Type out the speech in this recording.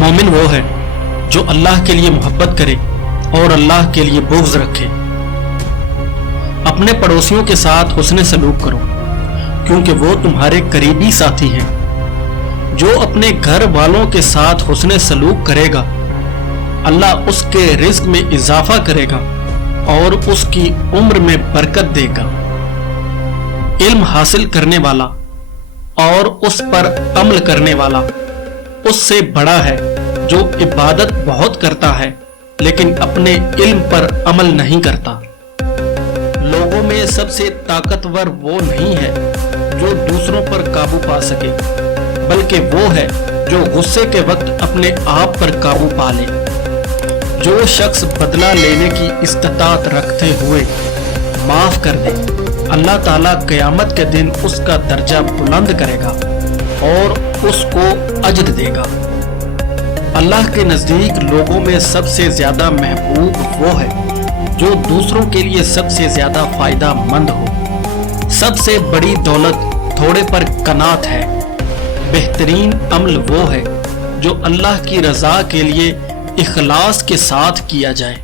मोमिन वो है जो अल्लाह के लिए मोहब्बत करे और अल्लाह के लिए बुग़्ज़ रखे। अपने पड़ोसियों के साथ हुस्न सलूक करो क्योंकि वो तुम्हारे करीबी साथी हैं। जो अपने घर वालों के साथ हुस्न सलूक करेगा अल्लाह उसके रिज़्क़ में इजाफा करेगा और उसकी उम्र में बरकत देगा। इल्म हासिल करने वाला और उस पर अमल करने वाला उससे बड़ा है जो इबादत बहुत करता है लेकिन अपने इल्म पर अमल नहीं करता। लोगों में सबसे ताकतवर वो नहीं है जो दूसरों पर काबू पा सके, बल्कि वो है जो गुस्से के वक्त अपने आप पर काबू पा ले। जो शख्स बदला लेने की इस्तात रखते हुए माफ कर दे, अल्लाह ताला क़यामत के दिन उसका दर्जा बुलंद करेगा और उसको अजर देगा। अल्लाह के नज़दीक लोगों में सबसे ज़्यादा महबूब वो है जो दूसरों के लिए सबसे ज़्यादा फ़ायदा मंद हो। सबसे बड़ी दौलत थोड़े पर कनात है। बेहतरीन अमल वो है जो अल्लाह की रज़ा के लिए इखलास के साथ किया जाए।